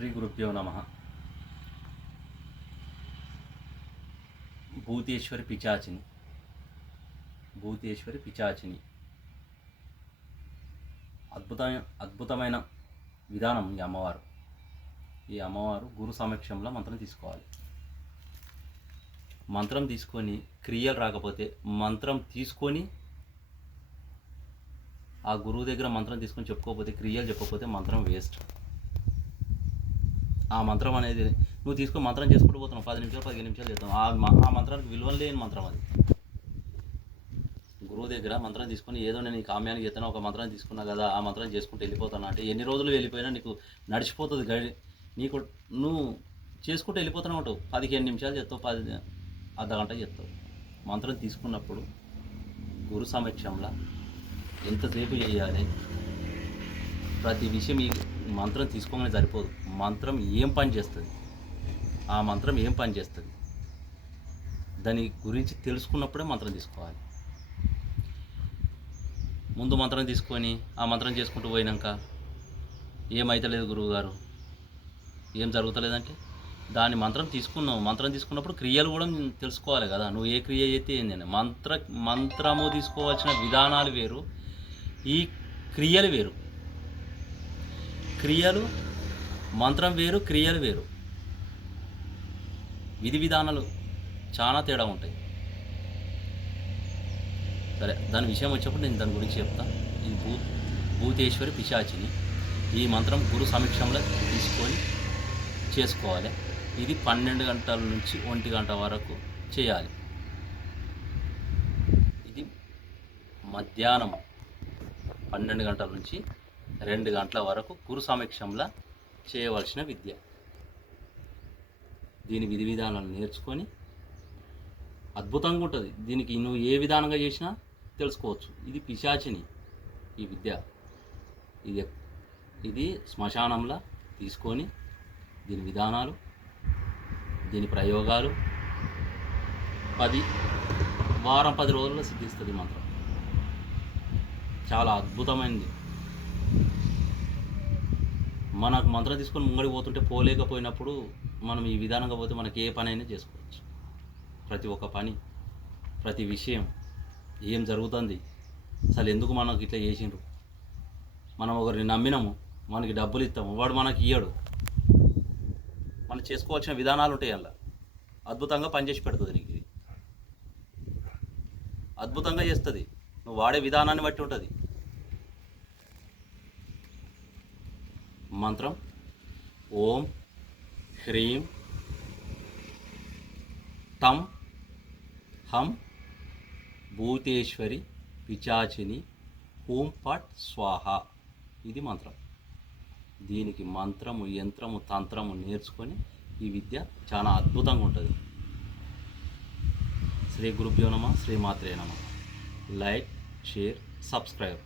శ్రీ గురుభ్యో నమ. భూతేశ్వరి పిచాచిని, భూతేశ్వరి పిచాచిని అద్భుతమైన విధానం ఈ అమ్మవారు. ఈ అమ్మవారు గురు సమక్షంలో మంత్రం తీసుకోవాలి. మంత్రం తీసుకొని క్రియలు రాకపోతే, మంత్రం తీసుకొని ఆ గురువు దగ్గర మంత్రం తీసుకొని చెప్పుకోకపోతే, క్రియలు చెప్పకపోతే మంత్రం వేస్ట్. ఆ మంత్రం అనేది నువ్వు తీసుకొని మంత్రం చేసుకుంటూ పోతున్నావు, 10 నిమిషాలు 15 నిమిషాలు చేస్తావు. ఆ మంత్రానికి విలువ లేని మంత్రం అది. గురువు దగ్గర మంత్రం తీసుకొని ఏదో నేను ఈ కామ్యానికి చేస్తాను, ఒక మంత్రం తీసుకున్నా కదా, ఆ మంత్రం చేసుకుంటూ వెళ్ళిపోతాను అంటే ఎన్ని రోజులు వెళ్ళిపోయినా నీకు నడిచిపోతుంది గడి. నీకు నువ్వు చేసుకుంటూ వెళ్ళిపోతూనే ఉంటావు. 15 నిమిషాలు చేస్తావు, అర్ధగంట చేస్తావు. మంత్రం తీసుకున్నప్పుడు గురు సమక్షంలో ఎంతసేపు చేయాలి, ప్రతి విషయం ఈ మంత్రం తీసుకోగానే సరిపోదు. మంత్రం ఏం పని చేస్తుంది, ఆ మంత్రం ఏం పని చేస్తుంది దాని గురించి తెలుసుకున్నప్పుడే మంత్రం తీసుకోవాలి. ముందు మంత్రం తీసుకొని ఆ మంత్రం చేసుకుంటూ పోయినాక ఏమైతలేదు గురువుగారు, ఏం జరుగుతలేదంటే దాని మంత్రం తీసుకున్నావు. మంత్రం తీసుకున్నప్పుడు క్రియలు కూడా తెలుసుకోవాలి కదా. నువ్వు ఏ క్రియ చేస్తే ఏంటంటే మంత్రము తీసుకోవాల్సిన విధానాలు వేరు, ఈ క్రియలు వేరు. క్రియలు మంత్రం వేరు, క్రియలు వేరు. విధి విధానాలు చాలా తేడా ఉంటాయి. సరే, దాని విషయం వచ్చేప్పుడు నేను దాని గురించి చెప్తాను. ఇది భూతేశ్వరి పిశాచిని. ఈ మంత్రం గురు సమక్షంలో తీసుకొని చేసుకోవాలి. ఇది 12 గంటల నుంచి 1 గంట వరకు చేయాలి. ఇది మధ్యాహ్నం 12 గంటల నుంచి 2 గంటల వరకు గురు సమక్షంలో చేయవలసిన విద్య. దీని విధి విధానాలు నేర్చుకొని అద్భుతంగా ఉంటుంది. దీనికి నువ్వు ఏ విధానంగా చేసినా తెలుసుకోవచ్చు. ఇది పిశాచిని ఈ విద్య. ఇది శ్మశానంలో తీసుకొని దీని విధానాలు, దీని ప్రయోగాలు 10 రోజుల్లో సిద్ధిస్తుంది మంత్రం. చాలా అద్భుతమైనది. మనకు మంత్రం తీసుకొని ముంగడికి పోతుంటే పోలేకపోయినప్పుడు మనం ఈ విధానంగా పోతే మనకి ఏ పని అయినా చేసుకోవచ్చు. ప్రతి ఒక్క పని, ప్రతి విషయం, ఏం జరుగుతుంది, అసలు ఎందుకు మనకు ఇట్లా చేసిండ్రు, మనం ఒకరిని నమ్మినాము, మనకి డబ్బులు ఇస్తాము, వాడు మనకి ఇయ్యడు. మనం చేసుకోవాల్సిన విధానాలు ఉంటాయి. అలా అద్భుతంగా పనిచేసి పెడుతుంది. నీకు ఇది అద్భుతంగా చేస్తుంది. నువ్వు వాడే విధానాన్ని బట్టి ఉంటుంది. మంత్రం ఓం హ్రీం తం హం భూతేశ్వరి పిచాచిని హూం పట్ స్వాహ. ఇది మంత్రం. దీనికి మంత్రము, యంత్రము, తంత్రము నేర్చుకొని ఈ విద్య చాలా అద్భుతంగా ఉంటుంది. శ్రీ గురుభ్యో నమః. శ్రీ మాత్రే నమః. Like, share, subscribe.